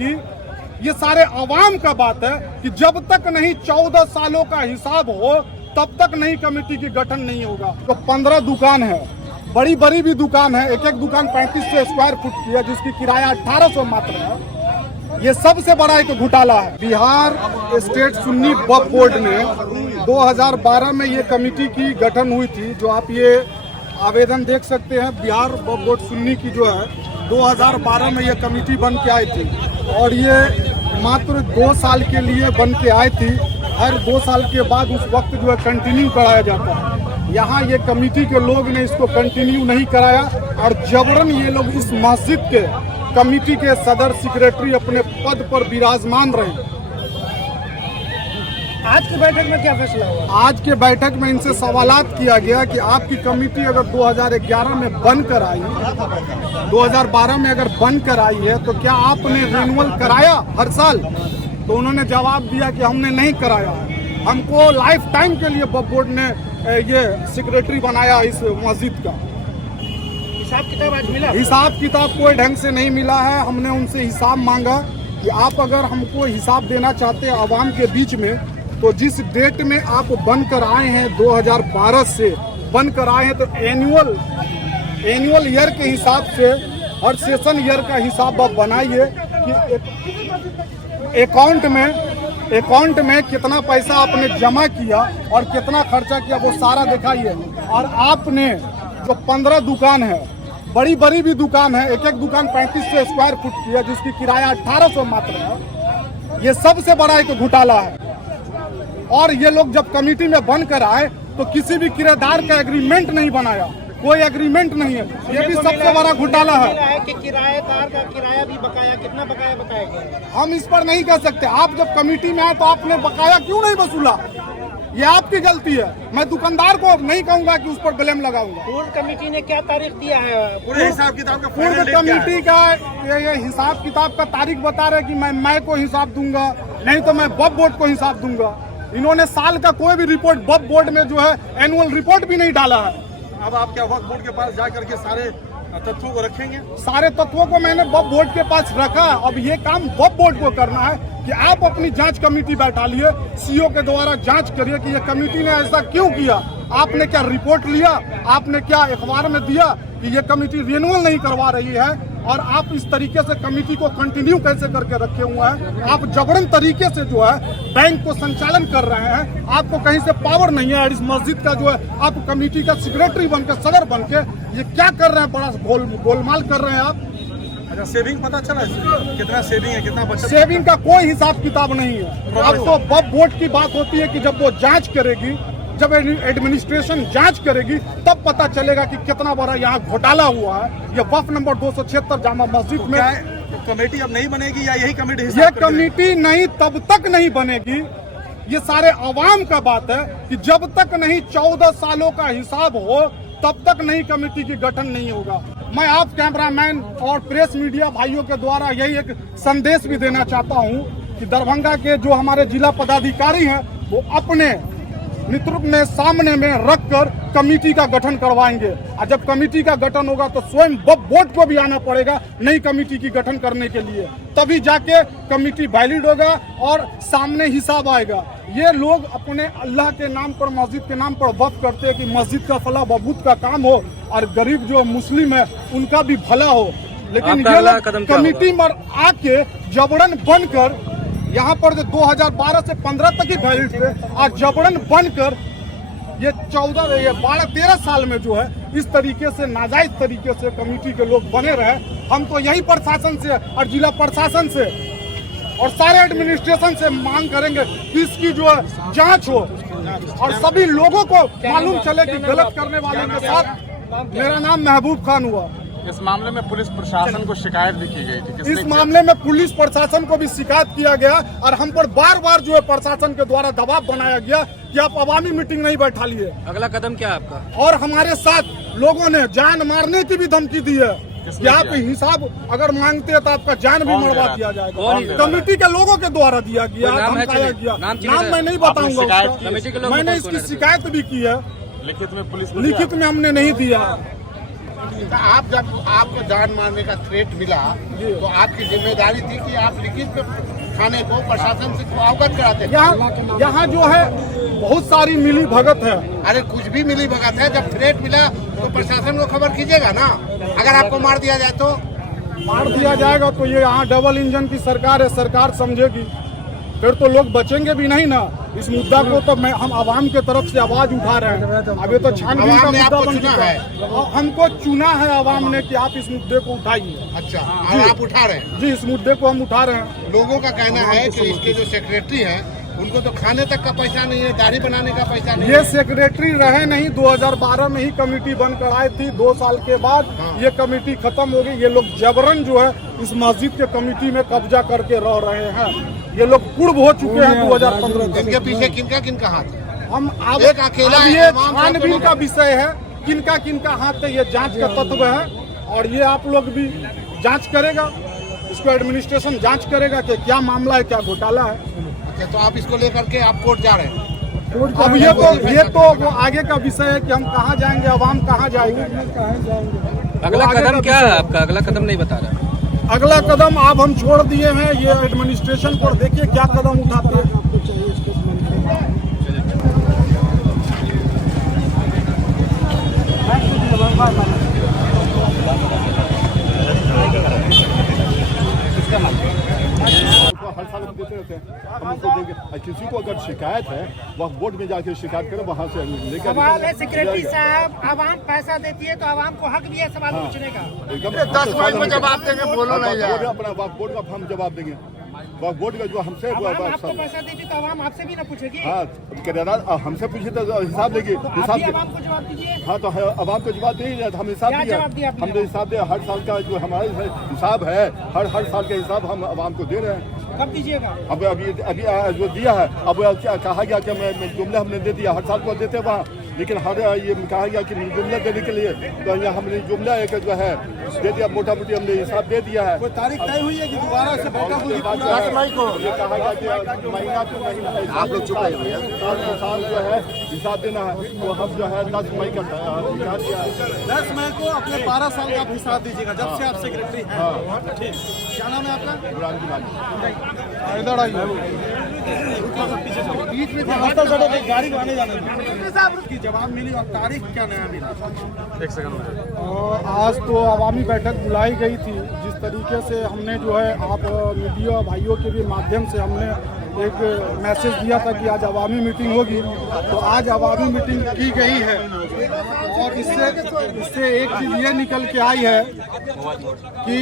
कि ये सारे अवाम का बात है कि जब तक नहीं 14 सालों का हिसाब हो तब तक नहीं कमेटी की गठन नहीं होगा। तो 15 दुकान है, बड़ी बड़ी भी दुकान है, एक एक दुकान 3500 स्क्वायर फुट की है जिसकी किराया 1800 मात्र है। ये सबसे बड़ा एक घोटाला है। बिहार स्टेट सुन्नी वक्फ बोर्ड ने 2012 में ये कमेटी की गठन हुई थी, जो आप ये आवेदन देख सकते हैं। बिहार वक्फ बोर्ड सुन्नी की जो है 2012 में ये कमेटी बन के आई थी और ये मात्र 2 साल के लिए बन के आई थी। हर 2 साल के बाद उस वक्त जो है कंटिन्यू कराया जाता है। यहाँ ये कमेटी के लोग ने इसको कंटिन्यू नहीं कराया और जबरन ये लोग इस मस्जिद के कमेटी के सदर सेक्रेटरी अपने पद पर विराजमान रहे। आज की बैठक में क्या फैसला हुआ? आज के बैठक में इनसे सवालात किया गया कि आपकी कमेटी अगर 2011 में बनकर आई, 2012 में अगर बनकर आई है तो क्या आपने रिन्यूअल कराया हर साल? तो उन्होंने जवाब दिया कि हमने नहीं कराया। हमको लाइफ टाइम के लिए वक्फ बोर्ड ने ये सेक्रेटरी बनाया इस मस्जिद का। हिसाब किताब आज मिला? हिसाब किताब कोई ढंग से नहीं मिला है। हमने उनसे हिसाब मांगा कि आप अगर हमको हिसाब देना चाहते हैं आवाम के बीच में, तो जिस डेट में आप बनकर आए हैं 2012 से बनकर आए हैं, तो एनुअल ईयर के हिसाब से हर सेशन ईयर का हिसाब आप बनाइए कि अकाउंट में कितना पैसा आपने जमा किया और कितना खर्चा किया, वो सारा दिखाइए। और आपने जो 15 दुकान है, बड़ी बड़ी भी दुकान है, एक एक दुकान 3500 स्क्वायर फुट की है जिसकी किराया 1800 मात्र है। ये सबसे बड़ा एक घोटाला है। और ये लोग जब कमेटी में बनकर आए तो किसी भी किराएदार का एग्रीमेंट नहीं बनाया, कोई एग्रीमेंट नहीं है। ये भी सबसे बड़ा घोटाला है कि किराएदार का किराया भी बकाया, कितना बकाया बताया गया? हम इस पर नहीं कह सकते। आप जब कमेटी में आए तो आपने बकाया क्यों नहीं वसूला? ये आपकी गलती है। मैं दुकानदार को नहीं कहूंगा कि उस पर ब्लेम लगाऊंगा। पूर्व कमेटी ने क्या तारीख दिया है? पूरे हिसाब किताब का पूर्व कमेटी का ये हिसाब किताब का तारीख बता रहे कि मैं को हिसाब दूंगा, नहीं तो मैं वक्फ बोर्ड को हिसाब दूंगा। इन्होंने साल का कोई भी रिपोर्ट वक्फ बोर्ड में जो है एनुअल रिपोर्ट भी नहीं डाला है। अब आप क्या वक्फ बोर्ड के पास जा करके सारे तथ्यों को रखेंगे? सारे तत्वों को मैंने वक्फ बोर्ड के पास रखा। अब ये काम वक्फ बोर्ड को करना है कि आप अपनी जांच कमेटी बैठा लिए, सीओ के द्वारा जांच करिए कि ये कमेटी ने ऐसा क्यों किया। आपने क्या रिपोर्ट लिया? आपने क्या अखबार में दिया कि ये कमेटी रिन्यूअल नहीं करवा रही है? और आप इस तरीके से कमेटी को कंटिन्यू कैसे करके रखे हुए हैं? आप जबरन तरीके से जो है बैंक को संचालन कर रहे हैं। आपको कहीं से पावर नहीं है। और इस मस्जिद का जो है आप कमेटी का सेक्रेटरी बनकर, सदर बनके ये क्या कर रहे हैं? बड़ा गोलमाल कर रहे हैं आप। अच्छा, सेविंग पता चला कितना सेविंग है, कितना बचत? सेविंग का कोई हिसाब किताब नहीं है। अब तो वक्फ बोर्ड की बात होती है कि जब वो जांच करेगी, जब एडमिनिस्ट्रेशन जांच करेगी तब पता चलेगा कि कितना बड़ा यहाँ घोटाला हुआ है। ये वक्फ नंबर 276 जामा मस्जिद में कमेटी अब नहीं बनेगी या यही कमेटी? ये कमेटी नहीं तब तक नहीं बनेगी। ये सारे अवाम का बात है कि जब तक नहीं 14 सालों का हिसाब हो तब तक नहीं कमेटी की गठन नहीं होगा। मैं आप कैमरामैन और प्रेस मीडिया भाइयों के द्वारा यही एक संदेश भी देना चाहता हूँ कि दरभंगा के जो हमारे जिला पदाधिकारी हैं वो अपने नेतृत्व में सामने में रखकर कमेटी का गठन करवाएंगे। और जब कमेटी का गठन होगा तो स्वयं वक्फ बोर्ड को भी आना पड़ेगा नई कमेटी की गठन करने के लिए, तभी जाके कमेटी वैलिड होगा और सामने हिसाब आएगा। ये लोग अपने अल्लाह के नाम पर, मस्जिद के नाम पर वक्फ करते हैं कि मस्जिद का फला बहबूद का काम हो और गरीब जो मुस्लिम है उनका भी भला हो। लेकिन ये लोग कमेटी में आके जबरन बनकर, यहाँ पर जो 2012 से 15 तक ही वैलिड थे, आज जबरन बनकर ये 12-13 साल में जो है इस तरीके से नाजायज तरीके से कमेटी के लोग बने रहे। हम तो यही प्रशासन से और जिला प्रशासन से और सारे एडमिनिस्ट्रेशन से मांग करेंगे कि इसकी जो है जांच हो और सभी लोगों को मालूम चले कि गलत करने वाले के साथ। मेरा नाम महबूब खान हुआ। इस मामले में पुलिस प्रशासन को शिकायत भी की गई थी। इस मामले में पुलिस प्रशासन को भी शिकायत किया गया और हम पर बार बार जो है प्रशासन के द्वारा दबाव बनाया गया कि आप अवामी मीटिंग नहीं बैठा लिए। अगला कदम क्या है आपका? और हमारे साथ लोगों ने जान मारने की भी धमकी दी है कि आप हिसाब अगर मांगते हैं तो आपका जान भी मरवा दिया जाएगा। कमेटी के लोगों के द्वारा दिया गया, धमकाया गया। नाम मैं नहीं बताऊंगा। मैंने इसकी शिकायत भी की है, लिखित में पुलिस लिखित में हमने नहीं दिया। तो आप जब आपको जान मारने का थ्रेट मिला तो आपकी जिम्मेदारी थी कि आप लिखित में थाने को प्रशासन से अवगत कराते। यहाँ जो है बहुत सारी मिली भगत है। अरे कुछ भी मिली भगत है, जब थ्रेट मिला तो प्रशासन को खबर कीजिएगा ना। अगर आपको मार दिया जाए तो मार दिया जाएगा तो ये यहाँ डबल इंजन की सरकार है, सरकार समझेगी, फिर तो लोग बचेंगे भी नहीं ना। इस मुद्दा को तो हम आवाम के तरफ से आवाज उठा रहे हैं। अब ये तो छानबीन का मुद्दा बन चुका है। हमको चुना है आवाम ने कि आप इस मुद्दे को उठाइए। अच्छा, और आप उठा रहे हैं? जी, इस मुद्दे को हम उठा रहे हैं। लोगों का कहना है कि इसके जो सेक्रेटरी हैं उनको तो खाने तक का पैसा नहीं है, दाढ़ी बनाने का पैसा नहीं है। ये सेक्रेटरी रहे नहीं, 2012 में ही कमेटी बनकर आई थी। 2 साल के बाद ये कमेटी खत्म हो गई। ये लोग जबरन जो है इस मस्जिद के कमेटी में कब्जा करके रह रहे हैं। ये लोग पूर्व हो चुके हैं 2015 से। इनके पीछे किनका किनका हाथ है? हम एक अकेला ये छानबीन का विषय है, किनका किनका हाथ है ये जांच का तत्व है। और ये आप लोग भी जांच करेगा, इसको एडमिनिस्ट्रेशन जांच करेगा कि क्या मामला है, क्या घोटाला है। तो आप इसको लेकर के आप कोर्ट जा रहे हैं? अब ये तो वो आगे का विषय है कि हम कहाँ जाएंगे, आवाम कहाँ जाएंगे। अगला कदम क्या है आपका? अगला कदम नहीं बता रहा। अगला कदम अब हम छोड़ दिए हैं ये एडमिनिस्ट्रेशन पर, देखिए क्या कदम उठाते हैं। हर साल हम देते रहते हैं, हम उनको देंगे। किसी को अगर शिकायत है वह बोर्ड में जाकर शिकायत करे, वहाँ से लेकर। सवाल है सेक्रेटरी साहब, आवाम पैसा देती है तो आवाम को हक भी है सवाल पूछने का। 10 मिनट में जवाब देंगे, बोलो नहीं यार। अपना बोर्ड का हम जवाब देंगे। बोर्ड का जो हमसे आपको पैसा देती तो आवाम आपसे भी ना पूछेगी। हाँ, किराएदार हमसे पूछे तो हिसाब देंगे। हिसाब आवाम को जवाब दीजिए। हाँ, तो आवाम को जवाब दे, हम हिसाब क्या जवाब दिया दिया। हमने हिसाब दिया, हर साल का जो हमारा हिसाब है, हर साल का हिसाब हम आवाम को दे रहे हैं। कब दीजिएगा? अब अभी जो दिया है, अब क्या कहा गया कि मैं जुमला हमने दे दिया। हर साल को देते वहाँ, लेकिन हर ये कहा गया कि जुमला देने के लिए तो यहाँ हमने जुमला एक जो है दे दिया, मोटा मोटी हमने हिसाब दे दिया है। कोई तारीख तय हुई है कि दोबारा से बैठक होगी? 10 मई को ये कहा गया कि महीना टू महीना आप लोग चुप रहिए भैया। साल जो है हिसाब देना है, तो हम जो है 10 मई का हिसाब दिया है। 10 मई को अपने 12 साल का हिसाब दीजिएगा, जब से आप सेक्रेटरी हैं। ठीक, क्या नाम है आपका? इमरान की बात। इधर आइए, बीच में गाड़ी आने जाने की जवाब मिली और तारीख क्या नया मिला? 1 सेकंड। आज तो अवामी बैठक बुलाई गई थी। जिस तरीके से हमने जो है आप मीडिया भाइयों के भी माध्यम से हमने एक मैसेज दिया था कि आज अवामी मीटिंग होगी, तो आज अवामी मीटिंग की गई है। और इससे एक चीज़ ये निकल के आई है कि